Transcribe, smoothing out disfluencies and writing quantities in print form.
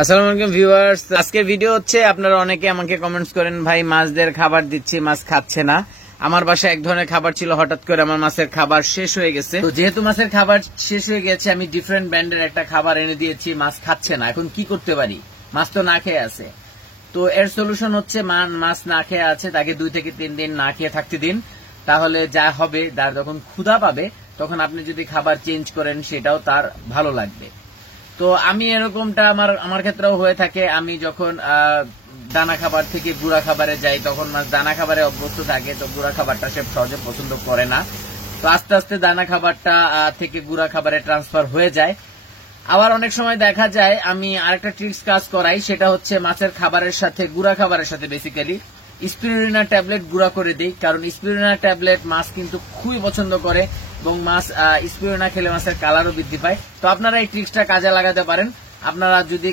আসসালামু আলাইকুম ভিউয়ার্স, আজকের ভিডিও হচ্ছে আপনারা অনেকে আমাকে কমেন্টস করেন ভাই মাছদের খাবার দিচ্ছি মাছ খাচ্ছে না। আমার বাসায় এক ধরনের খাবার ছিল, হঠাৎ করে আমার মাছের খাবার শেষ হয়ে গেছে। তো যেহেতু মাছের খাবার শেষ হয়ে গেছে, আমি ডিফারেন্ট ব্র্যান্ডের একটা খাবার এনে দিয়েছি, মাছ খাচ্ছে না। এখন কি করতে পারি? মাছ তো না খেয়ে আছে। তো এর সলিউশন হচ্ছে মাছ না খেয়ে আছে তাকে 2 থেকে 3 দিন না খেয়ে থাকতে দিন। তাহলে যা হবে, তার যখন ক্ষুধা পাবে তখন আপনি যদি খাবার চেঞ্জ করেন সেটাও তার ভালো লাগবে। তো আমি এরকমটা আমার ক্ষেত্রেও হয়ে থাকে। আমি যখন দানা খাবার থেকে গুঁড়া খাবারে যাই তখন মাছ দানা খাবারে অভ্যস্ত থাকে, তো গুঁড়া খাবারটা সে সহজে পছন্দ করে না। তো আস্তে আস্তে দানা খাবারটা থেকে গুঁড়া খাবারে ট্রান্সফার হয়ে যায়। আবার অনেক সময় দেখা যায় আমি আরেকটা ট্রিক্স কাজ করাই, সেটা হচ্ছে মাছের খাবারের সাথে গুঁড়া খাবারের সাথে বেসিক্যালি স্পিরুলিনা ট্যাবলেট গুঁড়া করে দিই। কারণ স্পিরুলিনা ট্যাবলেট মাছ কিন্তু খুবই পছন্দ করে এবং মাছ স্পিরুলিনা খেলে মাছের কালারও বৃদ্ধি পায়। তো আপনারা এই ট্রিক্সটা কাজে লাগাতে পারেন। আপনারা যদি